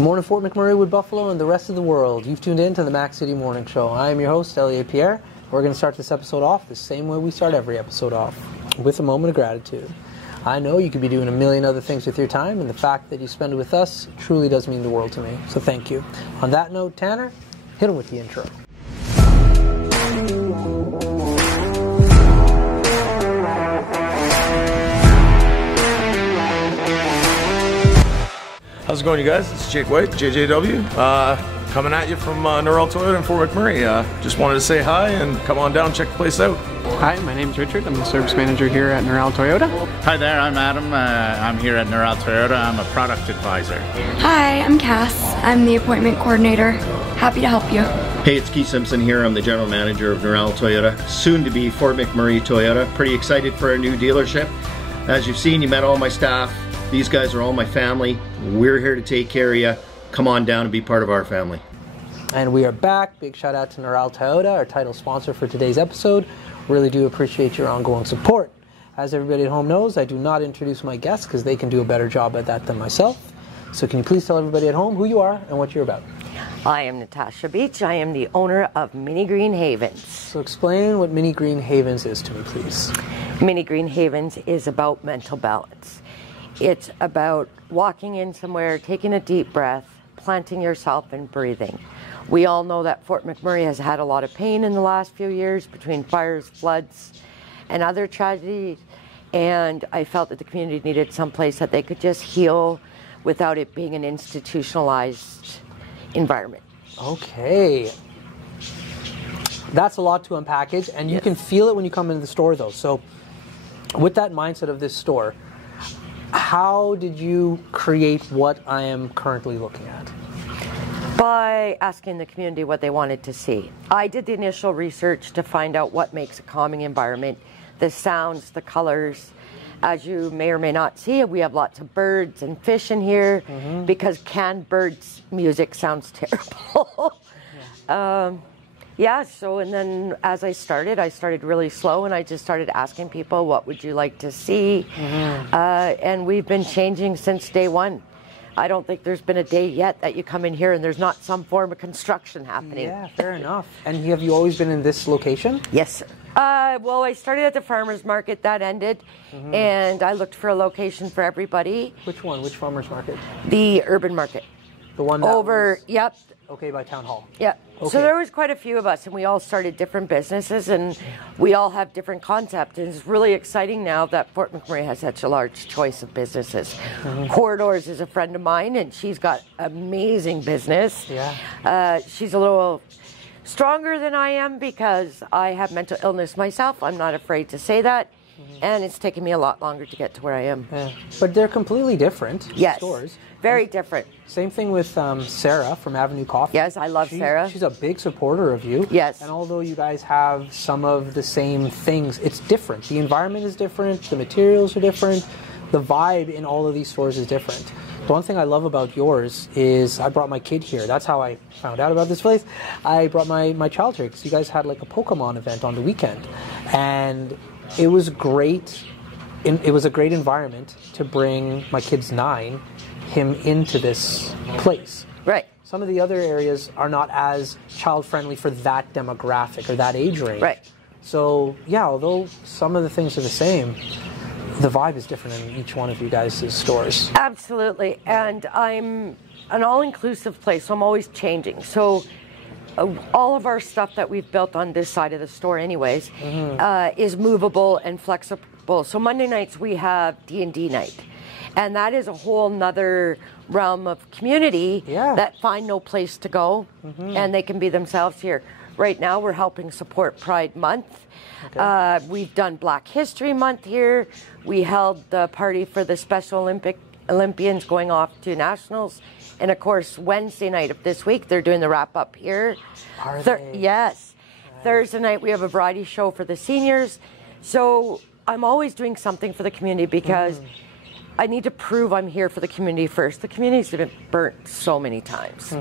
Good morning, Fort McMurray, Wood Buffalo, and the rest of the world. You've tuned in to the Mac City Morning Show. I am your host, Elliot Pierre. We're going to start this episode off the same way we start every episode off, with a moment of gratitude. I know you could be doing a million other things with your time, and the fact that you spend it with us truly does mean the world to me. So thank you. On that note, Tanner, hit him with the intro. How's it going, you guys? It's Jake White, JJW, coming at you from Norrell Toyota in Fort McMurray. Just wanted to say hi and come on down, check the place out. Hi, my name's Richard. I'm the service manager here at Norrell Toyota. Hi there, I'm Adam. I'm here at Norrell Toyota. I'm a product advisor. Hi, I'm Cass. I'm the appointment coordinator. Happy to help you. Hey, it's Keith Simpson here. I'm the general manager of Norrell Toyota, soon to be Fort McMurray Toyota. Pretty excited for our new dealership. As you've seen, you met all my staff. These guys are all my family. We're here to take care of you. Come on down and be part of our family. And we are back. Big shout out to Norrell Toyota, our title sponsor for today's episode. Really do appreciate your ongoing support. As everybody at home knows, I do not introduce my guests because they can do a better job at that than myself. So can you please tell everybody at home who you are and what you're about? I am Natasha Beach. I am the owner of Mini Green Havens. So explain what Mini Green Havens is to me, please. Mini Green Havens is about mental balance. It's about walking in somewhere, taking a deep breath, planting yourself and breathing. We all know that Fort McMurray has had a lot of pain in the last few years between fires, floods, and other tragedies. And I felt that the community needed some place that they could just heal without it being an institutionalized environment. Okay. That's a lot to unpackage, and you can feel it when you come into the store, though. So with that mindset of this store, how did you create what I am currently looking at? By asking the community what they wanted to see. I did the initial research to find out what makes a calming environment, the sounds, the colors. As you may or may not see, we have lots of birds and fish in here because canned birds music sounds terrible. And then as I started really slow, and I just started asking people, what would you like to see? And we've been changing since day one. I don't think there's been a day yet that you come in here and there's not some form of construction happening. Yeah, fair enough. And have you always been in this location? Yes, sir. Well, I started at the farmer's market. That ended, and I looked for a location for everybody. Which one? Which farmer's market? The urban market. The one that over, was, yep. Okay, by Town Hall. Yeah. Okay. So there was quite a few of us, and we all started different businesses, and we all have different concepts. And it's really exciting now that Fort McMurray has such a large choice of businesses. Corridors is a friend of mine, and she's got amazing business. Yeah. She's a little stronger than I am because I have mental illness myself. I'm not afraid to say that. And it's taken me a lot longer to get to where I am. Yeah. But they're completely different stores. Very different. Same thing with Sarah from Avenue Coffee. Yes, I love Sarah. She's a big supporter of you. Yes. And although you guys have some of the same things, it's different. The environment is different. The materials are different. The vibe in all of these stores is different. The one thing I love about yours is I brought my kid here. That's how I found out about this place. I brought my child here because you guys had like a Pokemon event on the weekend. And it was great. It was a great environment to bring my kid's 9, him into this place. Right. Some of the other areas are not as child-friendly for that demographic or that age range. Right. So, yeah, although some of the things are the same, the vibe is different in each one of you guys' stores. Absolutely. And I'm an all-inclusive place, so I'm always changing. So all of our stuff that we've built on this side of the store anyways is movable and flexible. So Monday nights we have D&D night. And that is a whole nother realm of community that find no place to go and they can be themselves here. Right now we're helping support Pride Month. Okay. We've done Black History Month here. We held the party for the Special Olympians going off to Nationals. And of course, Wednesday night of this week, they're doing the wrap up here. Are they? Yes. Nice. Thursday night, we have a variety show for the seniors. So I'm always doing something for the community because I need to prove I'm here for the community first. The community's been burnt so many times.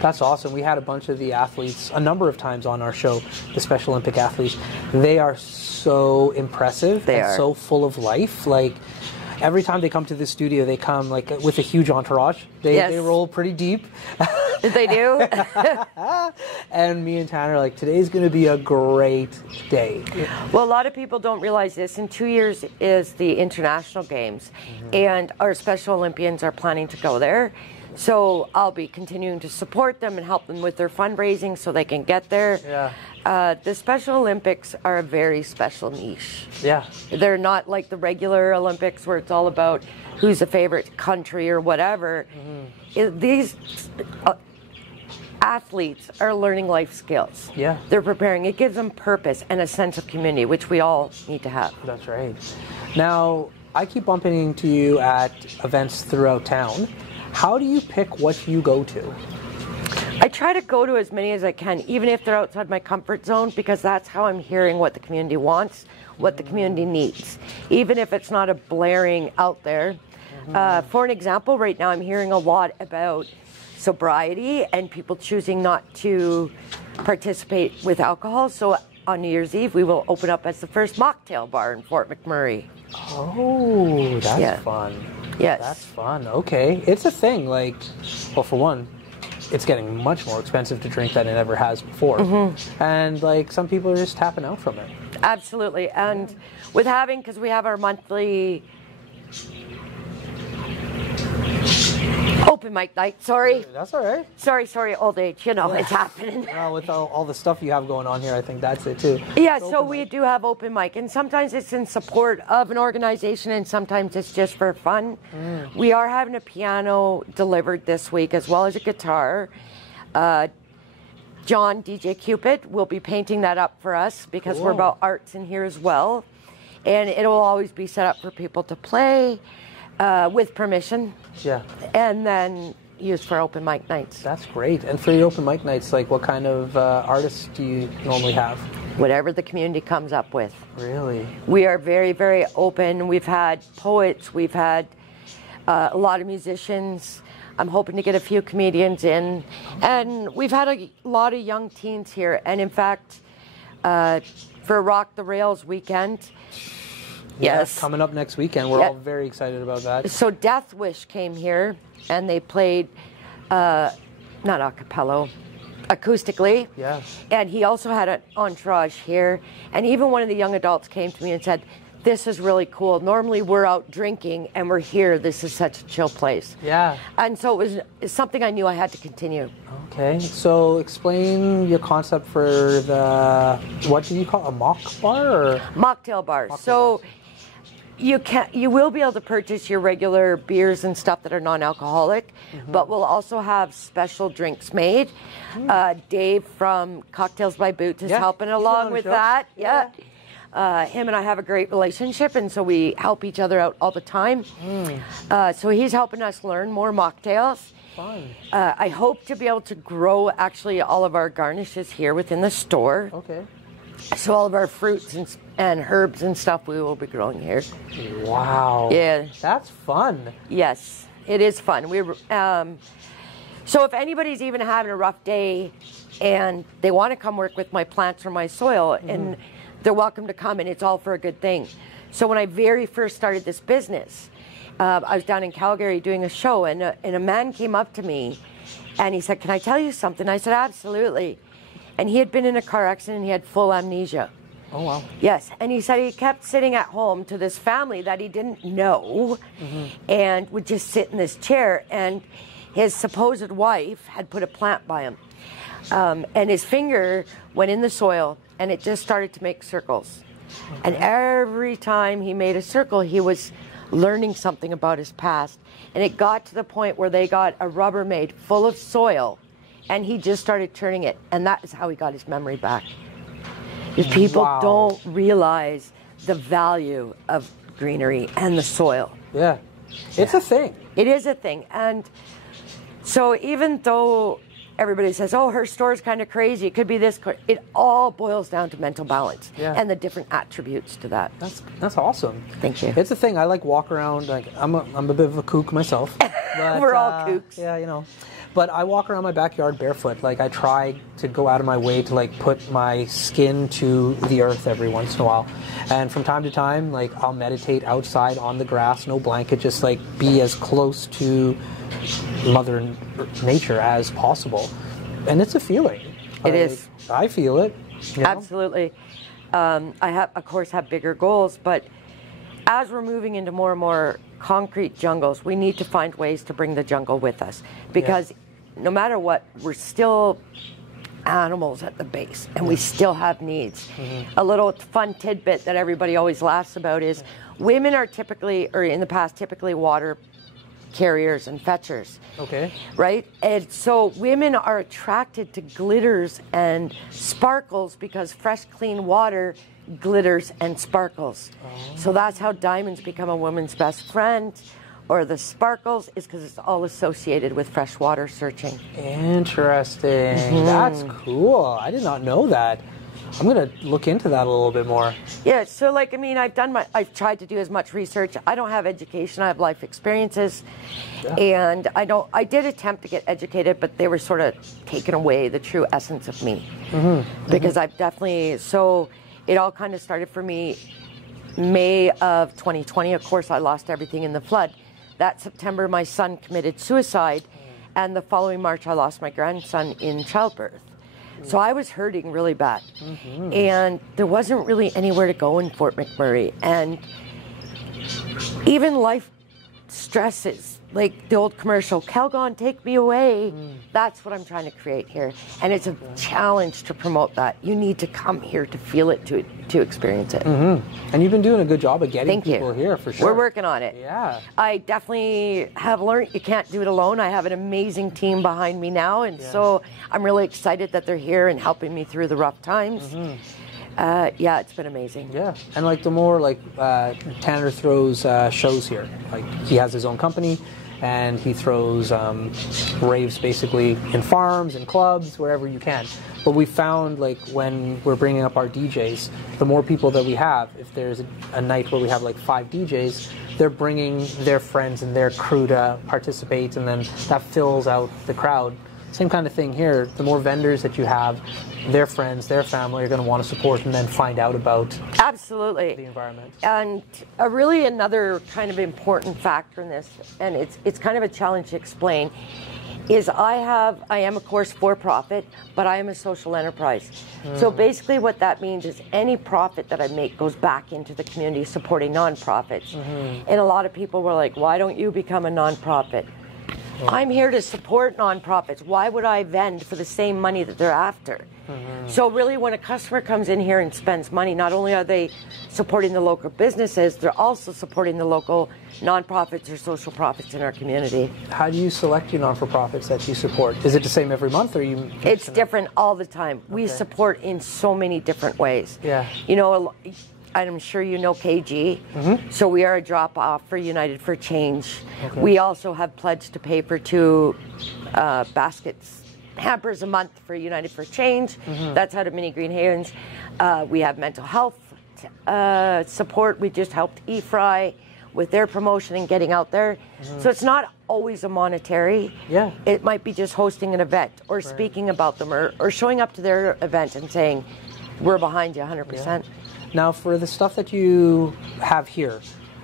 That's awesome. We had a bunch of the athletes a number of times on our show, the Special Olympic athletes. They are so impressive and so full of life. Like, every time they come to the studio, they come like with a huge entourage. They roll pretty deep. They do. And me and Tanner are like, today's going to be a great day. Well, a lot of people don't realize this. In 2 years is the International Games, and our Special Olympians are planning to go there. So I'll be continuing to support them and help them with their fundraising so they can get there. Yeah. The Special Olympics are a very special niche. Yeah. They're not like the regular Olympics where it's all about who's the favorite country or whatever. These athletes are learning life skills. Yeah. They're preparing. It gives them purpose and a sense of community, which we all need to have. That's right. Now, I keep bumping into you at events throughout town. How do you pick what you go to? I try to go to as many as I can, even if they're outside my comfort zone, because that's how I'm hearing what the community wants, what the community needs, even if it's not a blaring out there. For an example, right now I'm hearing a lot about sobriety and people choosing not to participate with alcohol. So on New Year's Eve, we will open up as the first mocktail bar in Fort McMurray. Oh, that's fun. Yes. That's fun. Okay. It's a thing. Like, well, for one, it's getting much more expensive to drink than it ever has before. And, like, some people are just tapping out from it. Absolutely. And with having, because we have our monthly open mic night. Sorry. That's all right. Sorry, old age. You know, it's happening. Well, with all the stuff you have going on here, I think that's it too. Yeah, so we do have open mic, and sometimes it's in support of an organization, and sometimes it's just for fun. We are having a piano delivered this week, as well as a guitar. John, DJ Cupid, will be painting that up for us, because we're about arts in here as well. And it will always be set up for people to play with permission. Yeah. And then used for open mic nights. That's great. And for your open mic nights, like, what kind of artists do you normally have? Whatever the community comes up with. Really? We are very, very open. We've had poets. We've had a lot of musicians. I'm hoping to get a few comedians in. And we've had a lot of young teens here. And in fact, for Rock the Rails weekend, yes, coming up next weekend. We're all very excited about that. So Death Wish came here, and they played, not a cappella, acoustically. Yeah. And he also had an entourage here. And even one of the young adults came to me and said, this is really cool. Normally we're out drinking, and we're here. This is such a chill place. Yeah. And so it's something I knew I had to continue. Okay. So explain your concept for the, what do you call it, a mock bar? Or? Mocktail bars. So you will be able to purchase your regular beers and stuff that are non-alcoholic, but we'll also have special drinks made. Dave from Cocktails by Boots is helping along with that. Yeah. Him and I have a great relationship, and so we help each other out all the time. So he's helping us learn more mocktails. Fun. I hope to be able to grow actually all of our garnishes here within the store. Okay. So all of our fruits and herbs and stuff we will be growing here. Wow. Yeah. That's fun. Yes, it is fun. So if anybody's even having a rough day and they want to come work with my plants or my soil, and they're welcome to come, and it's all for a good thing. So when I very first started this business, I was down in Calgary doing a show, and a man came up to me, and he said, "Can I tell you something?" I said, "Absolutely." And he had been in a car accident, and he had full amnesia. Oh, wow. Yes, and he said he kept sitting at home to this family that he didn't know, and would just sit in this chair, and his supposed wife had put a plant by him. And his finger went in the soil, and it just started to make circles. And every time he made a circle, he was learning something about his past. And it got to the point where they got a Rubbermaid full of soil, and he just started turning it. And that is how he got his memory back. Because people don't realize the value of greenery and the soil. Yeah. It's a thing. It is a thing. And so even though everybody says, oh, her store's kind of crazy, it could be this, it all boils down to mental balance and the different attributes to that. That's awesome. Thank you. It's a thing. I like walk around, like I'm a bit of a kook myself. But, we're all kooks. Yeah, you know. But I walk around my backyard barefoot. Like I try to go out of my way to like put my skin to the earth every once in a while. And from time to time, like I'll meditate outside on the grass, no blanket, just like be as close to Mother Nature as possible. And it's a feeling. It is. I feel it. You know? Absolutely. I of course have bigger goals, but as we're moving into more and more concrete jungles, we need to find ways to bring the jungle with us, because no matter what, we're still animals at the base, and we still have needs. A little fun tidbit that everybody always laughs about is women are typically, or in the past, typically water carriers and fetchers. Okay. Right? And so women are attracted to glitters and sparkles because fresh, clean water glitters and sparkles. So that's how diamonds become a woman's best friend, or the sparkles is because it's all associated with freshwater searching. Interesting. That's cool. I did not know that. I'm going to look into that a little bit more. Yeah, so like, I mean, I've tried to do as much research. I don't have education, I have life experiences. And I did attempt to get educated, but they were sort of taking away the true essence of me. Because I've definitely, so it all kind of started for me May of 2020. Of course, I lost everything in the flood. That September, my son committed suicide. And the following March, I lost my grandson in childbirth. So I was hurting really bad. And there wasn't really anywhere to go in Fort McMurray. And even life stresses, like the old commercial, Calgon, take me away. That's what I'm trying to create here. And it's a challenge to promote that. You need to come here to feel it, to experience it. And you've been doing a good job of getting people here, for sure. We're working on it. Yeah. I definitely have learned you can't do it alone. I have an amazing team behind me now. And so I'm really excited that they're here and helping me through the rough times. Yeah, it's been amazing. Yeah, and like the more like Tanner throws shows here. Like he has his own company, and he throws raves basically in farms and clubs, wherever you can. But we found like when we're bringing up our DJs, the more people that we have, if there's a night where we have like 5 DJs, they're bringing their friends and their crew to participate, and then that fills out the crowd. Same kind of thing here. The more vendors that you have, their friends, their family are going to want to support and then find out about absolutely the environment. And really another kind of important factor in this, and it's kind of a challenge to explain, is I am of course for profit, but I am a social enterprise. So basically what that means is any profit that I make goes back into the community supporting nonprofits. And a lot of people were like, why don't you become a nonprofit? I'm here to support nonprofits. Why would I vend for the same money that they're after? So really when a customer comes in here and spends money, not only are they supporting the local businesses, they're also supporting the local nonprofits or social profits in our community. How do you select your non-for-profits that you support? Is it the same every month, or you? It's different all the time. We support in so many different ways. Yeah. You know, I'm sure you know KG. So we are a drop-off for United for Change. We also have pledged to pay for 2 hampers a month for United for Change. That's out of Mini Green Havens. We have mental health support. We just helped eFry with their promotion and getting out there. So it's not always a monetary. Yeah. It might be just hosting an event or speaking about them or showing up to their event and saying, we're behind you 100%. Yeah. Now, for the stuff that you have here,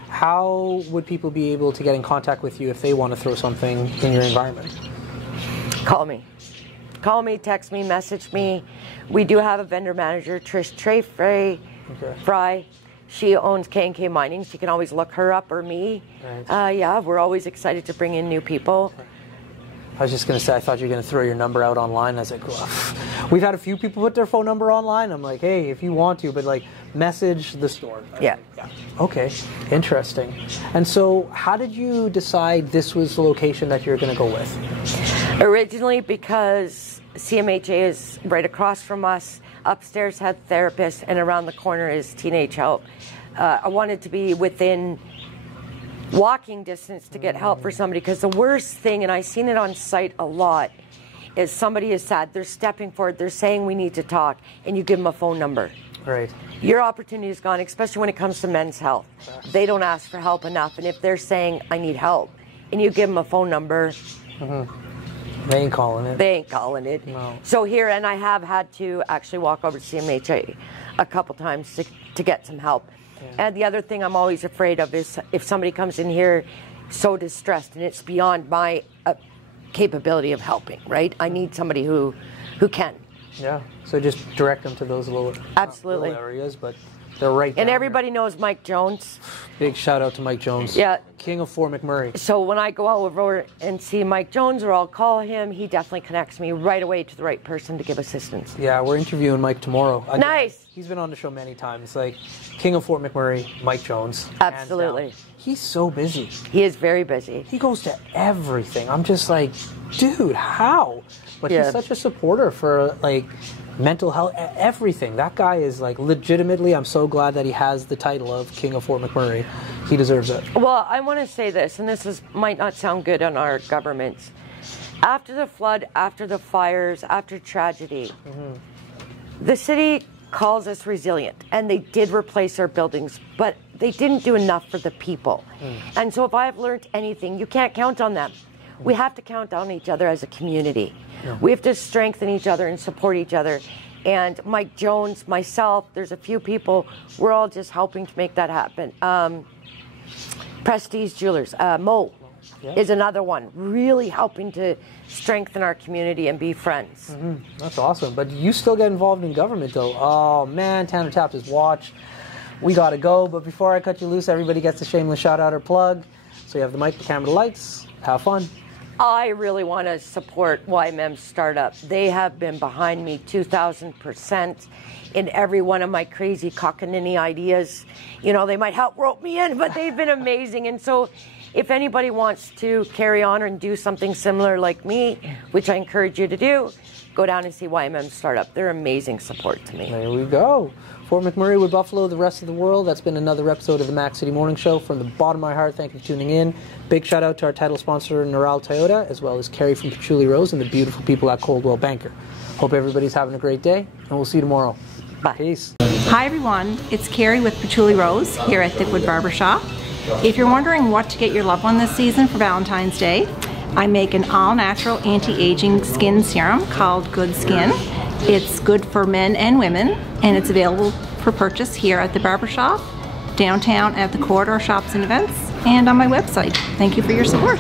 how would people be able to get in contact with you if they want to throw something in your environment? Call me. Call me, text me, message me. We do have a vendor manager, Trish Fry. She owns K&K Mining. She can always look her up or me. Right. Yeah, we're always excited to bring in new people. I was just going to say, I thought you were going to throw your number out online. I was like, well, we've had a few people put their phone number online. I'm like, hey, if you want to, but like, message the store. Yeah. Okay, interesting. And so how did you decide this was the location that you're going to go with? Originally because CMHA is right across from us. Upstairs had therapists, and around the corner is teenage help. I wanted to be within walking distance to get help for somebody, because the worst thing, and I've seen it on site a lot, is somebody is sad, they're stepping forward, they're saying we need to talk, and you give them a phone number. Right. Your opportunity is gone, especially when it comes to men's health. They don't ask for help enough, and if they're saying I need help, and you give them a phone number, They ain't calling it. They ain't calling it. No. So here, and I have had to actually walk over to CMHA a couple times to get some help. Yeah. And the other thing I'm always afraid of is if somebody comes in here so distressed and it's beyond my capability of helping, right? I need somebody who can. Yeah, so just direct them to those little, absolutely, little areas, but they're right and down everybody here. Knows Mike Jones. Big shout out to Mike Jones. Yeah. King of Fort McMurray. So when I go over and see Mike Jones or I'll call him, he definitely connects me right away to the right person to give assistance. Yeah, we're interviewing Mike tomorrow. Nice. He's been on the show many times. Like, King of Fort McMurray, Mike Jones. Absolutely. He's so busy. He is very busy. He goes to everything. I'm just like, dude, how? But he's such a supporter for, like, mental health, everything. That guy is, like, legitimately, I'm so glad that he has the title of King of Fort McMurray. He deserves it. Well, I want to say this, and this might not sound good on our governments. After the flood, after the fires, after tragedy, the city calls us resilient, and they did replace our buildings, but they didn't do enough for the people. And so if I've learned anything, you can't count on them. We have to count on each other as a community. We have to strengthen each other and support each other. And Mike Jones, myself, there's a few people, we're all just helping to make that happen. Prestige Jewelers, Mo is another one, really helping to strengthen our community and be friends. That's awesome. But you still get involved in government, though. Oh, man, Tanner tapped his watch. We got to go. But before I cut you loose, everybody gets a shameless shout-out or plug. So you have the mic, the camera, the lights. Have fun. I really want to support YMM Startup. They have been behind me 2,000% in every one of my crazy cockaninny ideas. You know, they might help rope me in, but they've been amazing. And so if anybody wants to carry on and do something similar like me, which I encourage you to do, go down and see YMM Startup. They're amazing support to me. There we go. Fort McMurray with Buffalo, the rest of the world. That's been another episode of the Mac City Morning Show. From the bottom of my heart, thank you for tuning in. Big shout out to our title sponsor, Neural Toyota, as well as Carrie from Patchouli Rose and the beautiful people at Coldwell Banker. Hope everybody's having a great day, and we'll see you tomorrow. Bye. Peace. Hi everyone, it's Carrie with Patchouli Rose here at Thickwood Barbershop. If you're wondering what to get your loved one this season for Valentine's Day, I make an all-natural anti-aging skin serum called Good Skin. It's good for men and women, and it's available for purchase here at the barbershop, downtown at the Corridor Shops and Events, and on my website. Thank you for your support.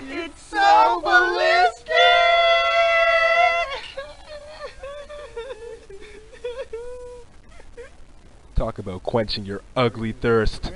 It's so ballistic! Talk about quenching your ugly thirst.